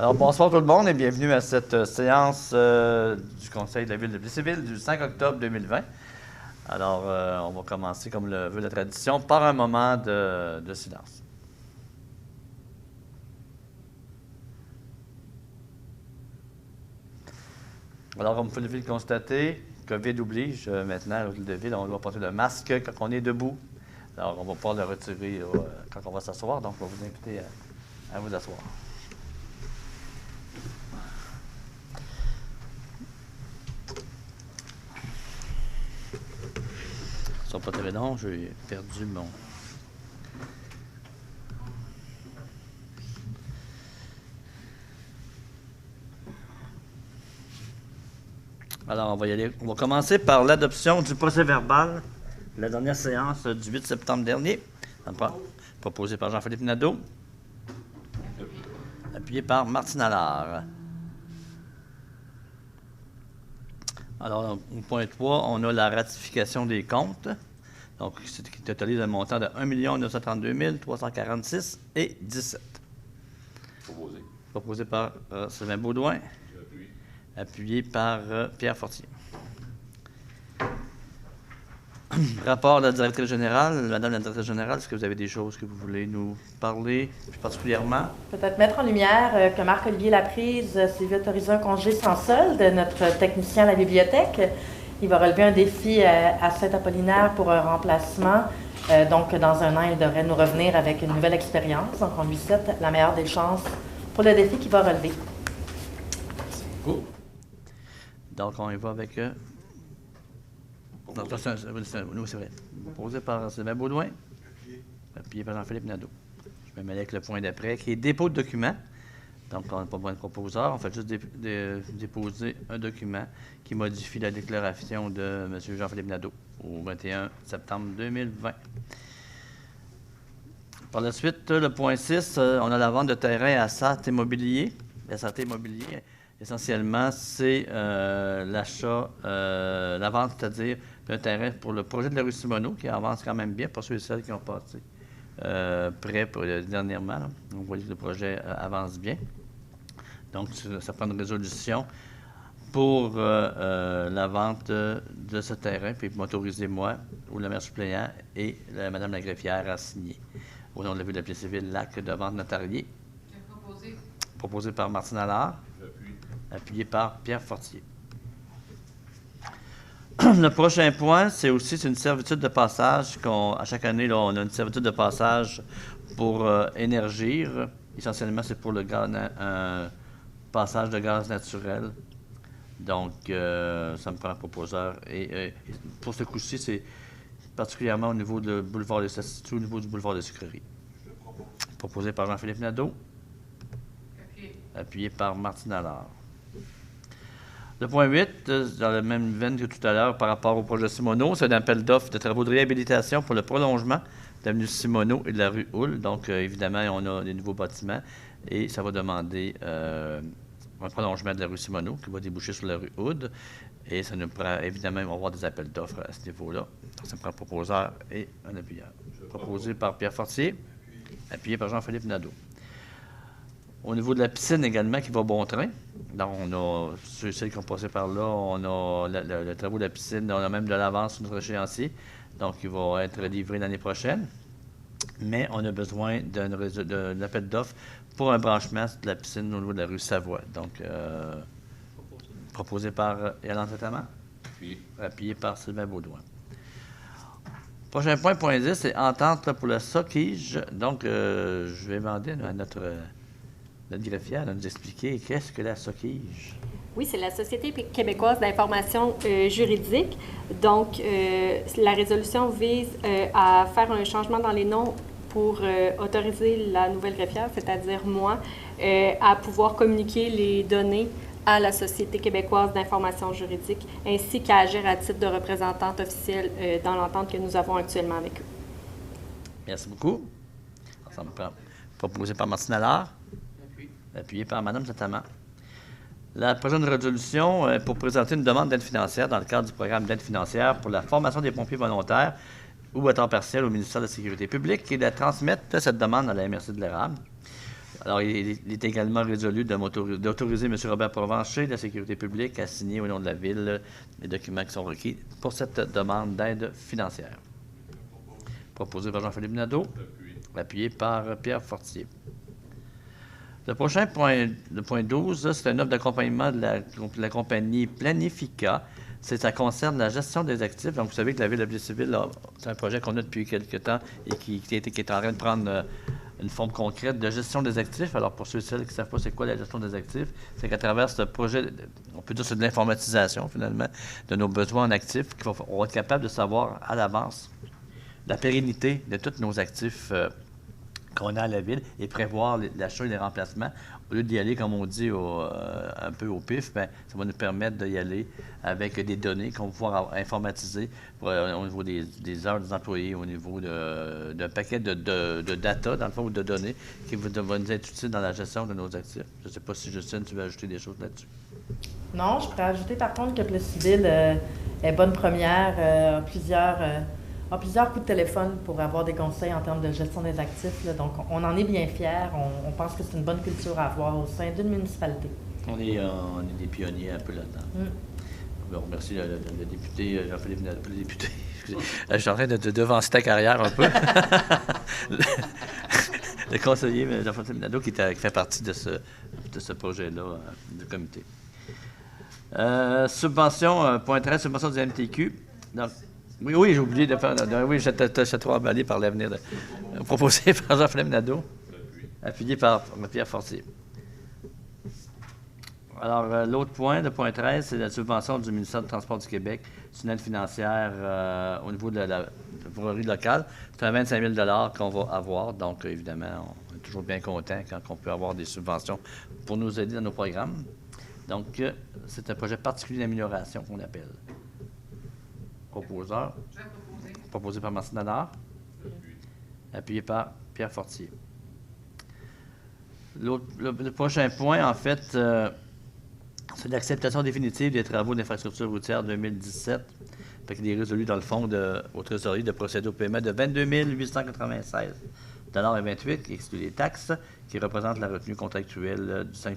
Alors, bonsoir tout le monde et bienvenue à cette séance du Conseil de la Ville de Plessisville du 5 octobre 2020. Alors, on va commencer, comme le veut la tradition, par un moment de silence. Alors, comme vous pouvez le constater, COVID oblige maintenant à l'hôtel de ville, on doit porter le masque quand on est debout. Alors, on va pouvoir le retirer quand on va s'asseoir, donc on va vous inviter à vous asseoir. Ça va pas très long, j'ai perdu mon... Alors, on va y aller. On va commencer par l'adoption du procès-verbal de la dernière séance du 8 septembre dernier, proposé par Jean-Philippe Nadeau, appuyé par Martine Allard. Alors, au point 3, on a la ratification des comptes, donc qui totalise un montant de 1 932 346 et 17. Proposé par Sylvain Baudouin. Appuyé par Pierre Fortier. Rapport de la directrice générale. Madame la directrice générale, est-ce que vous avez des choses que vous voulez nous parler plus particulièrement? Peut-être mettre en lumière que Marc-Olivier Laprise s'est vu autoriser un congé sans solde, notre technicien à la bibliothèque. Il va relever un défi à Saint-Apollinaire pour un remplacement. Donc, dans un an, il devrait nous revenir avec une nouvelle expérience. Donc, on lui souhaite la meilleure des chances pour le défi qu'il va relever. Merci beaucoup. Donc, on y va avec... Non, c'est vrai. Proposé par Sylvain Baudouin. Appuyé par Jean-Philippe Nadeau. Je me mets avec le point d'après, qui est dépôt de document. Donc, on n'a pas besoin de proposeur. On fait juste déposer un document qui modifie la déclaration de M. Jean-Philippe Nadeau au 21 septembre 2020. Par la suite, le point 6, on a la vente de terrain à SAT Immobilier. La SAT Immobilier, essentiellement, c'est l'achat, la vente, c'est-à-dire d'un terrain pour le projet de la rue Simoneau, qui avance quand même bien pour ceux et celles qui ont passé prêt dernièrement. Là. Donc, vous voyez que le projet avance bien. Donc, ça prend une résolution pour la vente de ce terrain, puis m'autoriser moi, ou le maire suppléant, et Mme la greffière à signer. Au nom de la Ville de Plessisville, l'acte de vente notarié. Proposé par Martine Allard. Appuyé par Pierre Fortier. Le prochain point, c'est une servitude de passage. À chaque année, là, on a une servitude de passage pour Énergir. Essentiellement, c'est pour un passage de gaz naturel. Donc, ça me prend un proposeur. Et pour ce coup-ci, c'est particulièrement au niveau du boulevard des Sucreries. Proposé par Jean-Philippe Nadeau. Appuyé par Martine Allard. Le point 8, dans la même veine que tout à l'heure par rapport au projet Simoneau, c'est un appel d'offres de travaux de réhabilitation pour le prolongement de l'avenue Simoneau et de la rue Houle. Donc, évidemment, on a des nouveaux bâtiments et ça va demander un prolongement de la rue Simoneau qui va déboucher sur la rue Houle. Et ça nous prend, évidemment, on va avoir des appels d'offres à ce niveau-là. Donc, ça me prend un proposeur et un appuyeur. Proposé par Pierre Fortier, appuyé par Jean-Philippe Nadeau. Au niveau de la piscine également, qui va bon train. Donc, on a ceux qui ont passé par là, on a le travaux de la piscine, on a même de l'avance sur notre échéancier. Donc, il va être livré l'année prochaine. Mais on a besoin d'un appel d'offres pour un branchement de la piscine au niveau de la rue Savoie. Donc, proposé par Yolande Saint-Amand, appuyé par Sylvain Baudouin. Prochain point, point 10, c'est entente là, pour la SOCIGE. Donc, je vais demander à notre greffière de nous expliquer qu'est-ce que la SOCIGE. Oui, c'est la Société québécoise d'information juridique. Donc, la résolution vise à faire un changement dans les noms pour autoriser la nouvelle greffière, c'est-à-dire moi, à pouvoir communiquer les données à la Société québécoise d'information juridique, ainsi qu'à agir à titre de représentante officielle dans l'entente que nous avons actuellement avec eux. Merci beaucoup. Ça me prend proposé par Martine Allard. Appuyé par Mme Saint-Amand. La prochaine résolution pour présenter une demande d'aide financière dans le cadre du programme d'aide financière pour la formation des pompiers volontaires ou à temps partiel au ministère de la Sécurité publique et de transmettre cette demande à la MRC de l'Érable. Alors, il est également résolu d'autoriser M. Robert Provencher de la Sécurité publique à signer au nom de la Ville les documents qui sont requis pour cette demande d'aide financière. Proposé par Jean-Philippe Nadeau, appuyé par Pierre Fortier. Le prochain point, le point 12, c'est une offre d'accompagnement de la compagnie Planifica. Ça concerne la gestion des actifs. Donc, vous savez que la Ville de Blainville, c'est un projet qu'on a depuis quelques temps et qui est en train de prendre une forme concrète de gestion des actifs. Alors, pour ceux et celles qui ne savent pas c'est quoi la gestion des actifs, c'est qu'à travers ce projet, on peut dire que c'est de l'informatisation, finalement, de nos besoins en actifs, on va être capable de savoir à l'avance la pérennité de tous nos actifs qu'on a à la Ville et prévoir l'achat et les remplacements. Au lieu d'y aller, comme on dit, un peu au pif, bien, ça va nous permettre d'y aller avec des données qu'on va pouvoir informatiser au niveau des heures des employés, au niveau d'un paquet de data, dans le fond, ou de données qui va nous être utile dans la gestion de nos actifs. Je ne sais pas si, Justine, tu veux ajouter des choses là-dessus. Non, je pourrais ajouter par contre que Plessisville est bonne première, a plusieurs coups de téléphone pour avoir des conseils en termes de gestion des actifs. Là. Donc, on en est bien fiers. On pense que c'est une bonne culture à avoir au sein d'une municipalité. On est des pionniers un peu là-dedans. On remercie le député Jean-Philippe Nadeau. Le député, je suis en train de devancer ta carrière un peu. Le conseiller Jean-Philippe Nadeau qui fait partie de ce projet-là du comité. Subvention, point 13, subvention du MTQ. Donc, oui, j'ai oublié de faire. Oui, j'étais trop emballé par l'avenir. Proposé par Jean-Philippe Nadeau, appuyé par Pierre Fortier. Alors, l'autre point, le point 13, c'est la subvention du ministère du Transport du Québec. C'est une aide financière au niveau de la voirie locale. C'est un 25 000 qu'on va avoir. Donc, évidemment, on est toujours bien content quand on peut avoir des subventions pour nous aider dans nos programmes. Donc, c'est un projet particulier d'amélioration qu'on appelle. Proposeur. Proposé par Martine Allard. Appuyé par Pierre Fortier. Le prochain point, en fait, c'est l'acceptation définitive des travaux d'infrastructure routière 2017. Fait qu'il est résolu, dans le fond, au Trésorier de procéder au paiement de 22 896 $ et 28 qui exclut les taxes, qui représente la retenue contractuelle du 5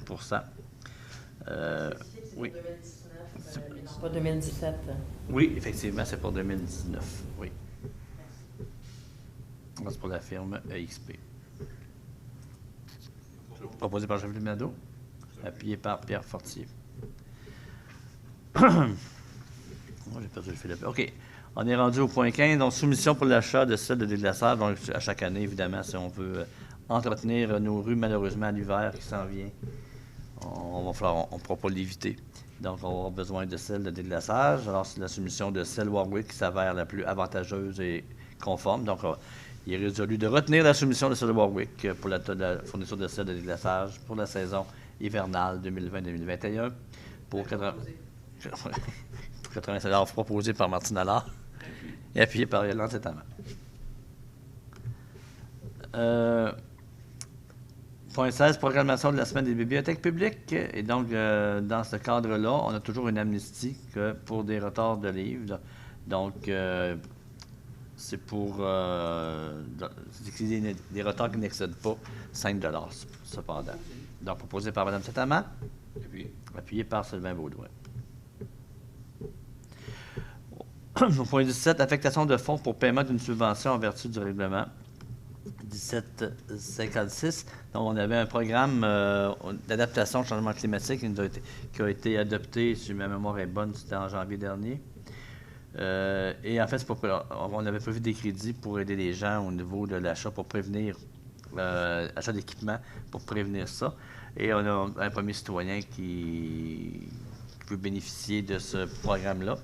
oui. C'est pas 2017. Oui, effectivement, c'est pour 2019. Oui. C'est pour la firme EXP. Proposé par Jean-Philippe Nadeau, appuyé par Pierre Fortier. Moi, j'ai perdu le fil de... OK. On est rendu au point 15. Donc, soumission pour l'achat de sels de déglaçage. Donc, à chaque année, évidemment, si on veut entretenir nos rues, malheureusement, à l'hiver qui s'en vient, on ne pourra pas l'éviter. Donc, on va avoir besoin de sel de déglaçage. Alors, c'est la soumission de sel Warwick qui s'avère la plus avantageuse et conforme. Donc, il est résolu de retenir la soumission de sel Warwick pour la fourniture de sel de déglaçage pour la saison hivernale 2020-2021 pour 87 $ proposé par Martine Allard et appuyé par Yolande Sétamant. Point 16, programmation de la semaine des bibliothèques publiques. Et donc, dans ce cadre-là, on a toujours une amnistie pour des retards de livres. Donc, c'est pour des retards qui n'excèdent pas 5 $ cependant. Donc, proposé par Mme Sétamant, appuyé par Sylvain Baudouin. Au point 17, affectation de fonds pour paiement d'une subvention en vertu du règlement 1756. Donc, on avait un programme d'adaptation au changement climatique qui a été adopté, si ma mémoire est bonne, c'était en janvier dernier. Et en fait, on avait prévu des crédits pour aider les gens au niveau de l'achat pour prévenir, achat d'équipement pour prévenir ça. Et on a un premier citoyen qui peut bénéficier de ce programme-là.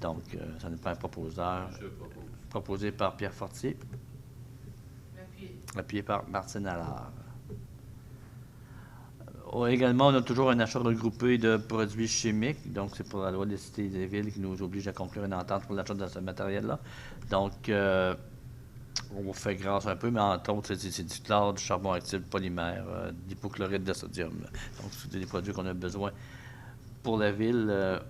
Donc, ça nous prend un proposeur proposé par Pierre Fortier. Appuyé par Martine Allard. Également, on a toujours un achat regroupé de produits chimiques. Donc, c'est pour la loi des cités et des villes qui nous oblige à conclure une entente pour l'achat de ce matériel-là. Donc, on fait grâce un peu, mais entre autres, c'est du chlore, du charbon actif, polymère, d'hypochlorite de sodium. Donc, c'est des produits qu'on a besoin pour la ville.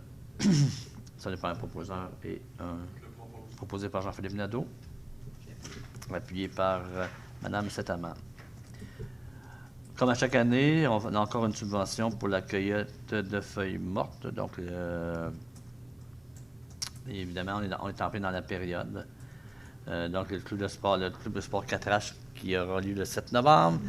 Ça dépend un proposeur et proposé par Jean-Philippe Nadeau, appuyé par Mme Sétamant. Comme à chaque année, on a encore une subvention pour la cueillette de feuilles mortes. Donc, évidemment, on est en plein dans la période. Donc, le club de sport 4H qui aura lieu le 7 novembre.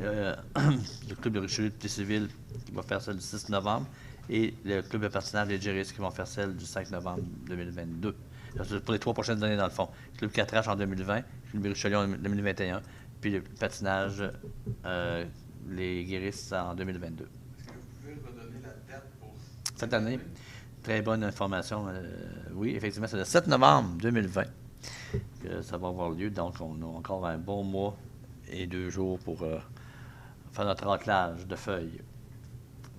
Le club de Richelieu de Petit Civil qui va faire celle du 6 novembre. Et le club de patinage des Géris qui vont faire celle du 5 novembre 2022. C'est pour les 3 prochaines années, dans le fond. Club 4H en 2020, Club de Richelieu en 2021, puis le patinage, les Guérisses en 2022. Est-ce que vous pouvez redonner la date pour Cette année, très bonne information. Oui, effectivement, c'est le 7 novembre 2020 que ça va avoir lieu. Donc, on a encore un bon mois et 2 jours pour faire notre raclage de feuilles.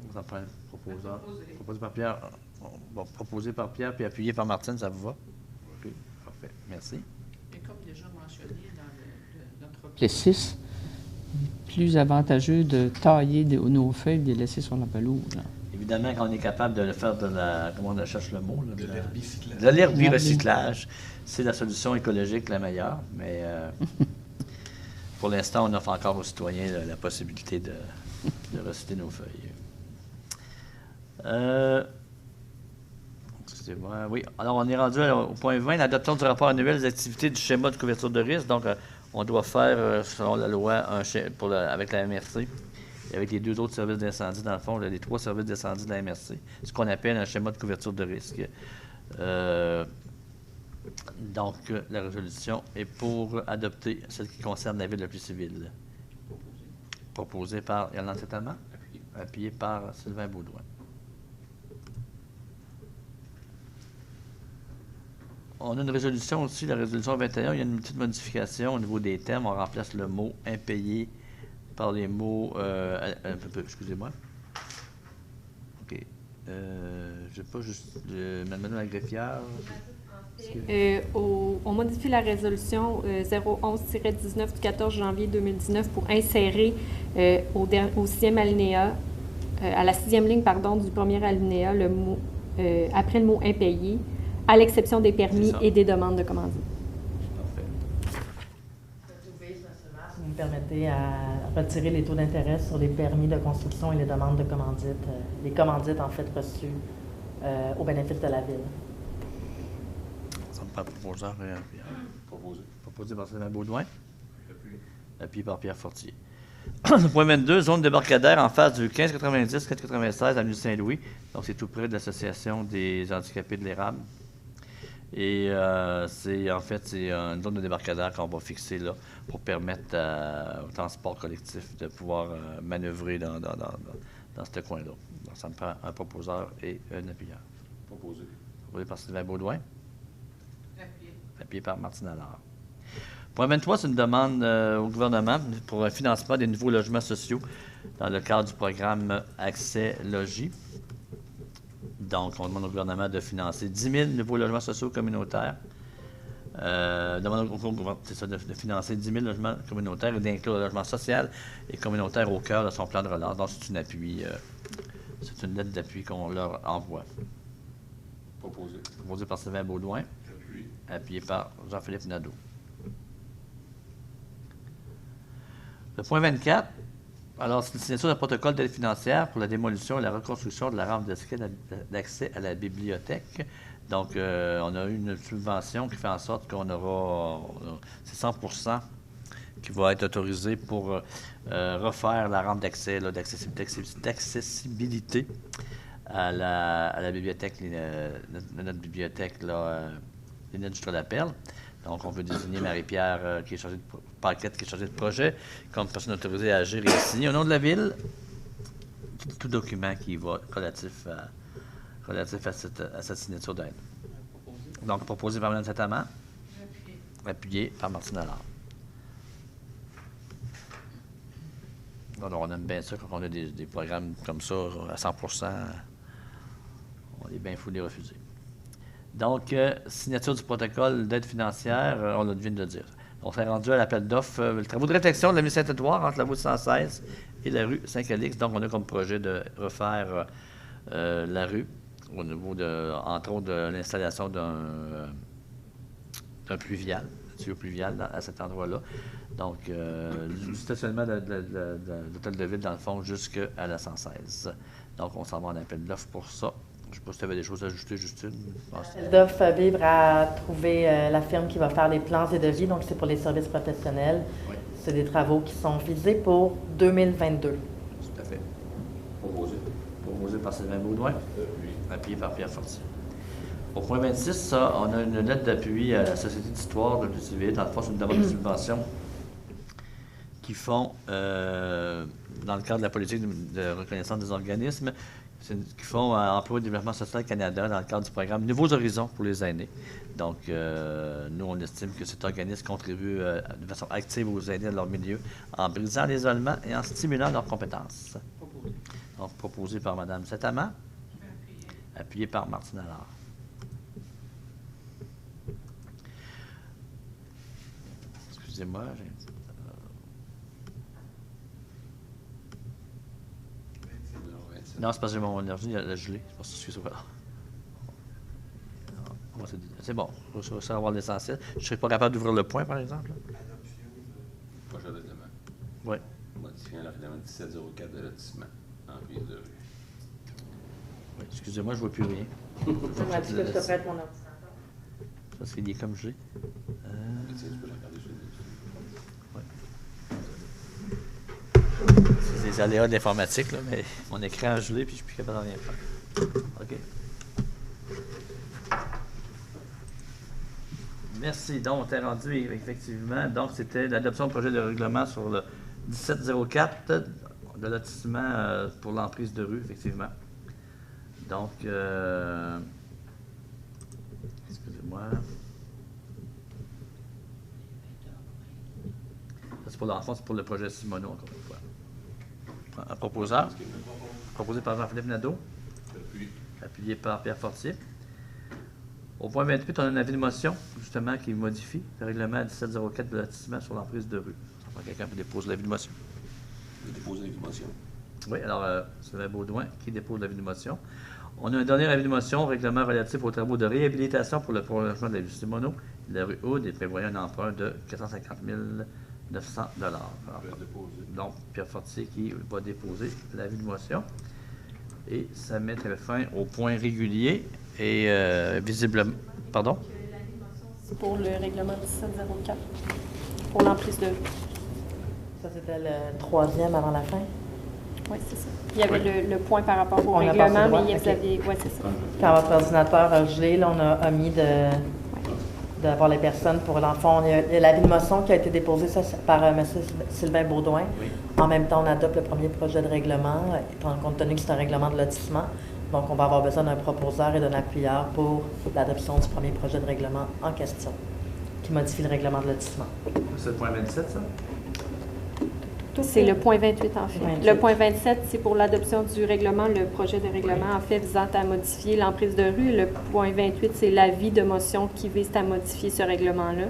Vous en prenez proposé par Pierre. Bon, proposé par Pierre puis appuyé par Martine, ça vous va? OK, parfait. Merci. Et comme déjà mentionné dans notre Les 6, plus avantageux de tailler nos feuilles et de les laisser sur la pelouse. Là. Évidemment, quand on est capable de le faire de la... Comment on cherche le mot? Là, de l'herbicyclage? De l'herbirecyclage. C'est la solution écologique la meilleure, mais pour l'instant, on offre encore aux citoyens la possibilité de recycler nos feuilles. Excusez-moi. Oui, alors on est rendu au point 20, l'adoption du rapport annuel des activités du schéma de couverture de risque. Donc, on doit faire, selon la loi, avec la MRC et avec les 2 autres services d'incendie, dans le fond, les 3 services d'incendie de la MRC, ce qu'on appelle un schéma de couverture de risque. Donc, la résolution est pour adopter celle qui concerne la ville de Petit Civil. Proposée par Yolande Saint-Amand, appuyée par Sylvain Baudouin. On a une résolution aussi, la résolution 21, il y a une petite modification au niveau des thèmes. On remplace le mot « impayé » par les mots... excusez-moi. OK. Je n'ai pas juste... Madame la greffière... On modifie la résolution 011-19 du 14 janvier 2019 pour insérer au 6e alinéa, à la 6e ligne du premier alinéa, le mot, après le mot impayé, à l'exception des permis et des demandes de commandite. Parfait. Si vous me permettez, à retirer les taux d'intérêt sur les permis de construction et les demandes de commandite, les commandites en fait reçues au bénéfice de la ville. Ça me prend proposeur. Proposé par Sylvain Baudouin. Appuyé par Pierre Fortier. Point 22, zone débarcadère en face du 1590-496 avenue Saint-Louis. Donc, c'est tout près de l'Association des handicapés de l'érable. Et c'est une zone de débarcadère qu'on va fixer là pour permettre au transport collectif de pouvoir manœuvrer dans ce coin-là. Donc, ça me prend un proposeur et un appuyeur. Proposé par Sylvain Baudouin. Appuyé par Martine Allard. Point 23, c'est une demande au gouvernement pour un financement des nouveaux logements sociaux dans le cadre du programme Accès Logis. Donc, on demande au gouvernement de financer 10 000 nouveaux logements sociaux communautaires. Demande au gouvernement de financer 10 000 logements communautaires et d'inclure le logement social et communautaire au cœur de son plan de relance. Donc, c'est une lettre d'appui qu'on leur envoie. Proposé par Sylvain Baudouin. Appuyé par Jean-Philippe Nadeau. Le point 24, alors c'est une signature d'un protocole d'aide financière pour la démolition et la reconstruction de la rampe d'accès à la bibliothèque. Donc, on a eu une subvention qui fait en sorte qu'on aura, c'est 100% qui va être autorisé pour refaire la rampe d'accès, d'accessibilité à la bibliothèque, notre bibliothèque, Lynette Dutra-Lapelle. Donc, on veut désigner Marie-Pierre Paquette, qui est chargée de projet, comme personne autorisée à agir et à signer au nom de la Ville tout document qui va relatif à cette signature d'aide. Donc, proposé par Mme Saint-Amand, appuyé par Martine Allard. Donc, on aime bien ça quand on a des programmes comme ça à 100%. On est bien fou de les refuser. Donc, signature du protocole d'aide financière, on vient de le dire. On s'est rendu à l'appel d'offres, le travaux de réflexion de l'avenue Saint-Édouard entre la route 116 et la rue Saint-Calix. Donc, on a comme projet de refaire la rue au niveau entre autres, de l'installation d'un pluvial, tuyau pluvial à cet endroit-là. Donc, du stationnement de l'hôtel de ville, dans le fond, jusqu'à la 116. Donc, on s'en va en appel d'offres pour ça. Je ne sais pas si tu avais des choses à ajouter, Justine. L'appel d'offres vise à trouver la firme qui va faire les plans et devis, donc c'est pour les services professionnels. Oui. C'est des travaux qui sont visés pour 2022. Tout à fait. Proposé par Sylvain Baudouin, appuyé par Pierre Fortier. Au point 26, ça, on a une lettre d'appui à la Société d'histoire de l'UTV. Dans le fond, c'est une demande de subvention qui font, dans le cadre de la politique de reconnaissance des organismes, qui font Emploi et Développement social Canada dans le cadre du programme Nouveaux Horizons pour les aînés. Donc, nous, on estime que cet organisme contribue de façon active aux aînés de leur milieu en brisant l'isolement et en stimulant leurs compétences. Donc, proposé par Mme Setama, appuyé par Martine Allard. Excusez-moi, non, c'est parce que mon énergie a gelé. C'est pour ça que c'est voilà. C'est bon, je vais savoir l'essentiel. Je ne serais pas capable d'ouvrir le point, par exemple. Projet de règlement. Oui. Modifiant le règlement 1704 de lotissement en prise de rue. Oui, excusez-moi, je ne vois plus rien. Tu m'as dit que je te prête mon ordinateur. Ça, c'est lié comme j'ai. Tiens, tu peux le regarder chez nous. C'est des aléas de l'informatique, là, mais mon écran a gelé puis je ne suis plus capable de rien faire. OK. Merci. Donc, on t'est rendu effectivement. Donc, c'était l'adoption du projet de règlement sur le 1704 de lotissement pour l'emprise de rue, effectivement. Donc, excusez-moi. Ça, c'est pour l'enfant, c'est pour le projet Simoneau, encore une fois. Un proposeur, proposé par Jean-Philippe Nadeau, appuyé par Pierre Fortier. Au point 28, on a un avis de motion, justement, qui modifie le règlement 1704 de lotissement sur l'emprise de rue. Ça prend quelqu'un qui dépose l'avis de motion. Je dépose l'avis de motion. Oui, alors, c'est Baudouin qui dépose l'avis de motion. On a un dernier avis de motion, règlement relatif aux travaux de réhabilitation pour le prolongement de la rue Simoneau et de la rue Aude et prévoyant un emprunt de 450 900 $. Donc, Pierre Fortier qui va déposer l'avis de motion. Et ça mettrait fin au point régulier et visiblement... Pardon? L'avis de motion, c'est pour le règlement 1704, pour l'emprise de rue. Ça, c'était le troisième avant la fin. Oui, c'est ça. Il y avait le point par rapport au On a passé règlement, droit, mais il y ok. avait... Oui, c'est ça. Quand votre ordinateur a gelé, là, on a omis d'avoir les personnes pour l'enfant. Il y a l'avis de motion qui a été déposé par M. Sylvain Baudouin. Oui. En même temps, on adopte le premier projet de règlement, compte tenu que c'est un règlement de lotissement. Donc, on va avoir besoin d'un proposeur et d'un appuyeur pour l'adoption du premier projet de règlement en question, qui modifie le règlement de lotissement. C'est le point 27, ça? C'est le point 28, en fait. 28. Le point 27, c'est pour l'adoption du règlement, le projet de règlement, en fait, visant à modifier l'emprise de rue. Le point 28, c'est l'avis de motion qui vise à modifier ce règlement-là.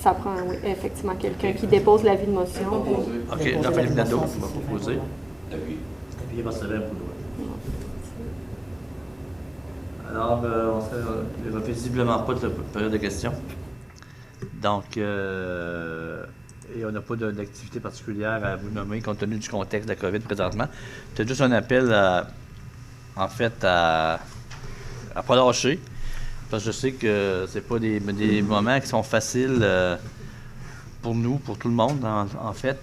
Ça prend, oui, effectivement, quelqu'un qui dépose l'avis de motion. OK, Jean-Philippe Nadeau va proposer. Appuyé. Appuyé par Sylvain Baudouin. Alors, il n'y aura visiblement pas de période de questions. Donc, et on n'a pas d'activité particulière à vous nommer compte tenu du contexte de la COVID présentement. C'est juste un appel, en fait, à pas lâcher. Parce que je sais que c'est pas des moments qui sont faciles pour nous, pour tout le monde. En fait,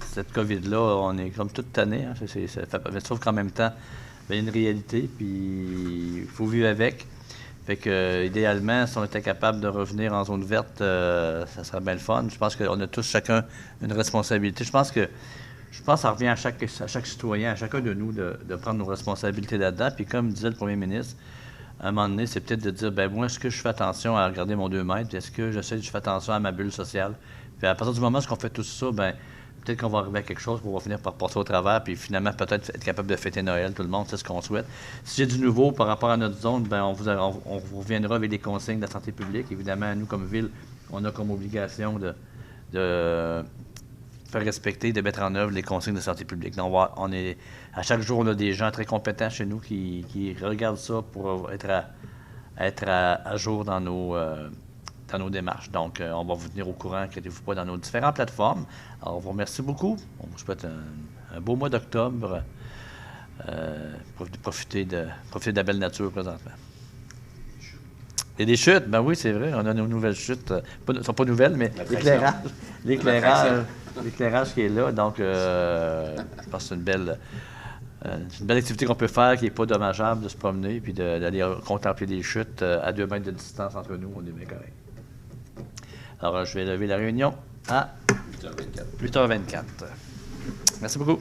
cette COVID-là, on est comme toute année. Hein, sauf qu'en même temps, il y a une réalité, puis il faut vivre avec. Fait que, idéalement, si on était capable de revenir en zone verte, ça serait bien le fun. Je pense qu'on a tous chacun une responsabilité. Je pense que ça revient à chaque citoyen, à chacun de nous, de prendre nos responsabilités là-dedans. Puis comme disait le premier ministre, à un moment donné, c'est peut-être de dire, ben moi, est-ce que je fais attention à regarder mon 2 mètres? Est-ce que je fais attention à ma bulle sociale? Puis à partir du moment où on fait tout ça, ben peut-être qu'on va arriver à quelque chose pour finir par passer au travers, puis finalement, peut-être être capable de fêter Noël, tout le monde, c'est ce qu'on souhaite. Si j'ai du nouveau par rapport à notre zone, ben on vous reviendra avec les consignes de la santé publique. Évidemment, nous, comme ville, on a comme obligation de faire respecter, de mettre en œuvre les consignes de santé publique. Donc, à chaque jour, on a des gens très compétents chez nous qui regardent ça pour être être à jour dans nos démarches. Donc, on va vous tenir au courant, inquiétez-vous pas, dans nos différentes plateformes. Alors, on vous remercie beaucoup. On vous souhaite un beau mois d'octobre. Profitez de la belle nature présentement. Il y a des chutes, ben oui, c'est vrai, on a nos nouvelles chutes. Elles ne sont pas nouvelles, mais l'éclairage qui est là. Donc, je pense que c'est une belle activité qu'on peut faire, qui n'est pas dommageable de se promener puis d'aller contempler des chutes à 2 mètres de distance entre nous. On est bien correct. Alors, je vais lever la réunion à 8h24. Merci beaucoup.